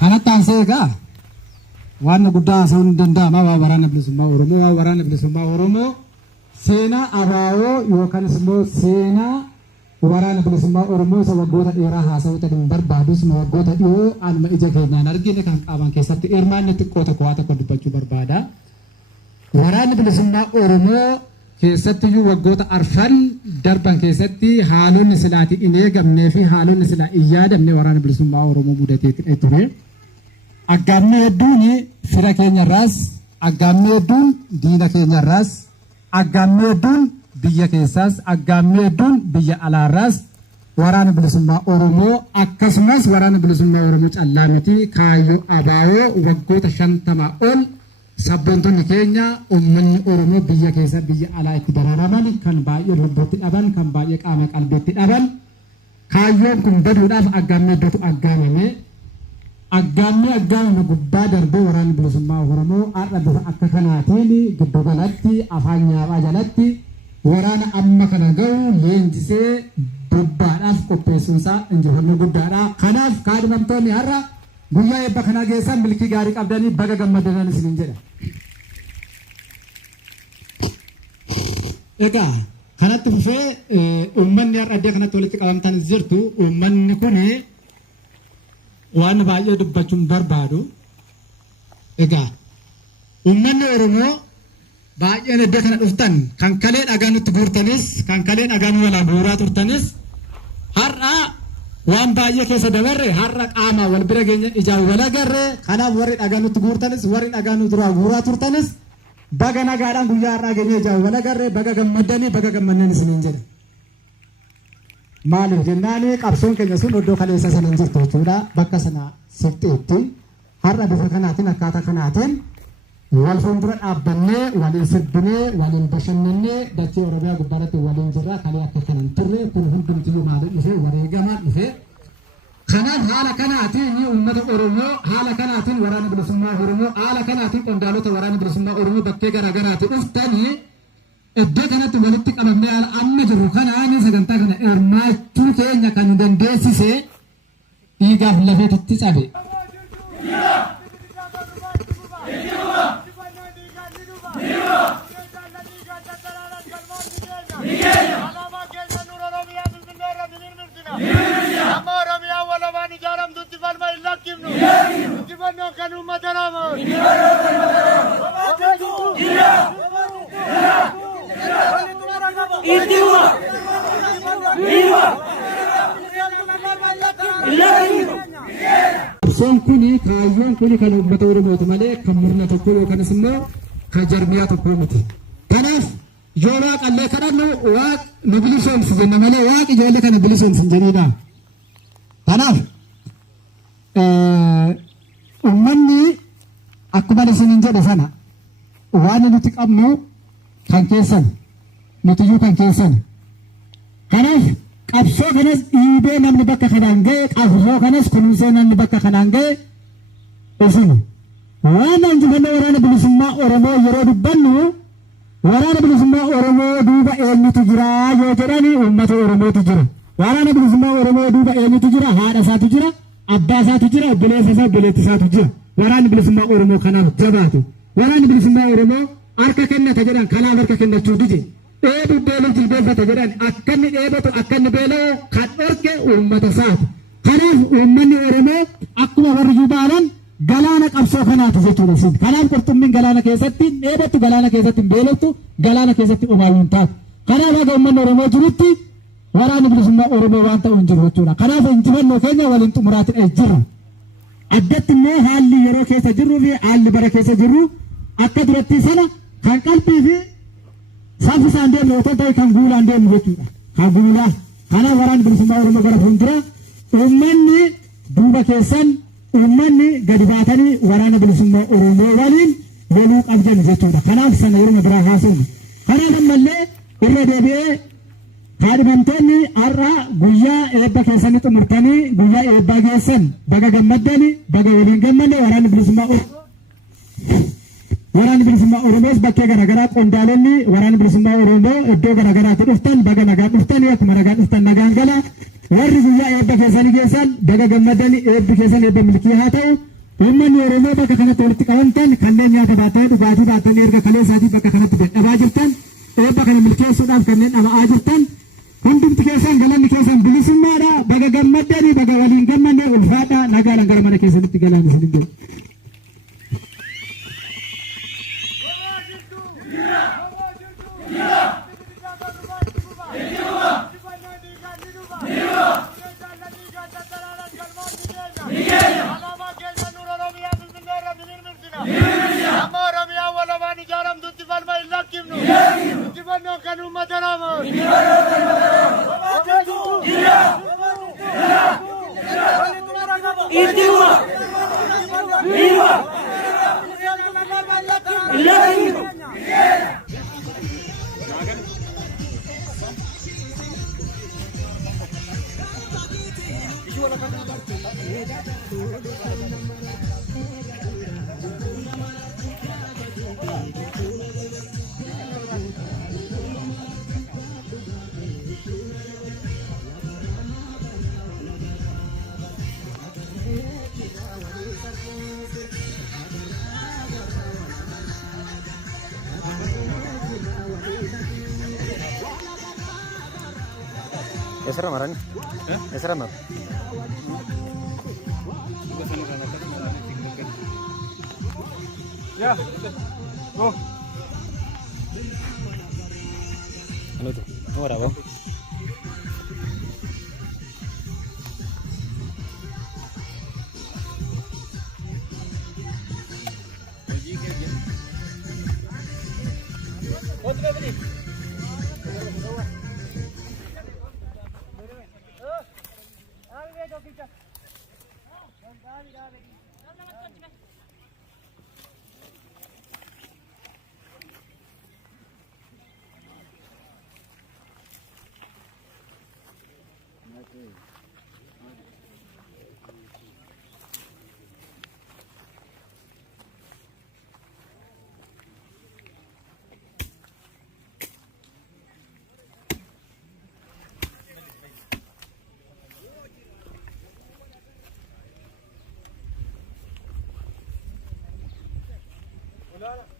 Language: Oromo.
Kanattaan seegaa waan guddaa haasa'uun hin danda'ama waa waraana bilisummaa Oromoo seenaa abaaboo yookaan immoo seenaa waraana bilisummaa Oromoo isa waggoota dheeraa haasa'uu hin barbaadus waggoota dhiyoo anuma ija keenyaan argine kan qaamaan keessatti hirmaanne xiqqoo tokko waa tokko dubbachuu barbaada. Waraanni bilisummaa Oromoo keessattiyyuu waggoota arfan darban keessatti haalonni silaati hin eegamnee fi haalonni silaa hin yaadamne waraana bilisummaa Oromoo mudatee ture. Aggaammee hedduun fira keenyarraas, aggaammee hedduun diina keenyarraas, aggaammee hedduun biyya keessaas, aggaammee hedduun biyya alaarraas waraana bilisummaa Oromoo akkasumas waraana bilisummaa Oromoo callaa miti kaayyoo abaaboo waggoota 50 ol sabboontonni keenya uummanni Oromoo biyya keessa biyya alaa itti dararaman kan baay'ee lubbuutti dhaban kan baay'ee qaama qalbiitti dhaban kaayyoon kun baduudhaaf aggaammee hedduutu aggaamame gubbaa darbee waraanni bilisummaa Oromoo har'a bifa akka kanaatiin giddu galatti afaan nyaaphaa jalatti waraana amma kana ga'u leenjisee bobbaadhaaf qopheessuunsaa injifannoo guddaadha. Kanaaf kaadhimamtoonni har'a guyyaa eebba kanaa geessan milkii gaarii qabdanii baga gammaddan isiniin jedha. Egaa kanatti fufee uummanni har'a iddoo kanatti walitti qabamtan jirtu uummanni kun waan baay'ee dubbachuun barbaadu. Egaa uummanni Oromoo baay'een iddoo kana dhuftan kan kalee dhagaa nutti guurtanis kan kalee dhagaa nu walaa guuraa turtanis har'a waan baay'ee keessa dabarre har'a qaama wal bira geenya ijaan wal agarre kanaaf warri dhagaa nutti guurtanis warri dhagaa nu duraa guuraa turtanis baga nagaadhaan guyyaa har'aa geenya ijaan wal agarre baga gammaddanii baga gammanneen isiniin jedha. Maaliif jennaan qabsoon keenya sun iddoo kaleessa sana hin jirtu jechuudha bakka sana sifteetti har'a bifa kanaatiin akkaataa kanaatiin wal fuuldura dhaabbannee waliin sirbinee waliin bashannannee dachee Oromiyaa gubbaatti waliin jirra kalee akka kanan turre kun hundumtiyyuu maaliif dhufee wareegamaan dhufee kanaaf haala kanaatiin uummata Oromoo haala kanaatiin waraana bilisummaa Oromoo haala kanaatiin qondaalota waraana bilisummaa Oromoo bakkee garaagaraatti dhuftanii iddoo kanatti walitti qabamnee amma jirru kanaan sagantaa kana hirmaachuu keenya kan dandeessise dhiigaaf lafeetitti cabe. Qabsoon kuni kaayyoon kuni kan uummata Oromooti malee kan murna tokko yookaan immoo kan jarmiyaa tokko miti. Kanaaf yoo waaqallee kadhannu waaq nu bilisoomsi jenna malee waaqi ijoollee kana bilisoomsi hin jedhina. Kanaaf uummanni akkuma isiniin jedhe sana waan nuti qabnu kan keessan nutiyyuu kan keessan. Kanaaf qabsoo kanas dhiibee namni bakka kanaan ga'e qabsoo kanas kunuunsee namni bakka kanaan ga'e isin waan injifannoo waraana bilisummaa Oromoo yeroo dubbannu waraana bilisummaa Oromoo duuba eenyutu jira yoo jedhani uummata Oromootu jira. Waraana bilisummaa Oromoo duuba eenyutu jira? Haadha isaatu jira, abbaa isaatu jira, obboleessa isaa, obboleettii isaatu jira. Waraanni bilisummaa Oromoo kanaaf jabaatu. Waraanni bilisummaa Oromoo harka kennata jedhan kanaaf harka kennachuu dide. Dheebu beeluu jilbeeffata jedhan akkanni dheebatu akkanni beela'u kan dhorke uummata isaati. Kanaaf uummanni Oromoo akkuma warri jubaalan galaana qabsoo kanaati jechuudha isin. Kanaaf qurxummiin galaana keessatti dheebatu galaana keessatti beeloftu galaana keessatti uumamuu taatu. Kanaaf haga uummanni Oromoo jirutti waraanni bilisummaa Oromoo waan ta'u hin jiru jechuudha. Kanaaf injifannoo keenya waliin xumuraatidha jirra. Addatti immoo haalli yeroo keessa jirruu fi haalli bara keessa jirru akka duratti sana kan qalbii fi saffisaan deemnu otoo ta'e kan guulaan deemnu jechuudha. Kan guulaa. Kanaaf waraanni bilisummaa Oromoo gara fuuldura uummanni duuba keessan uummanni gadi baatanii waraana bilisummaa Oromoo waliin waluu qabdan jechuudha. Kanaaf sana yeroo biraa haasofnu. Kanaaf ammallee irra deebi'ee kaadhimamtoonni har'a guyyaa eebba keessanii xumurtanii guyyaa eebbaa geessan baga gammaddanii baga waliin gammanne waraanni bilisummaa Oromoos bakkee garaagaraa qondaalonni waraanni bilisummaa Oromoo iddoo garaagaraatti dhuftan baga nagaan dhuftanii akkuma nagaan dhuftan nagaan gala warri guyyaa eebba keessanii geessan baga gammaddanii eebbi keessan eebba milkii haa ta'u Uummanni Oromoo bakka kanatti walitti qabantan kanneen nyaata baatanii dhugaatii baatanii erga kalee isaatii bakka kanatti dadhabaa jirtan eebba kana milkeessuudhaaf kanneen dhama'aa jirtan hundumti keessan galanni keessan bilisummaadha. Baga gammaddanii baga waliin gammanne ulfaadha. Nagaadhaan gara mana keessanitti galaan isin hin jiru. Esra maran? Esra mar. Ya. Oh. Ano tu? Ano ada bang? Hola.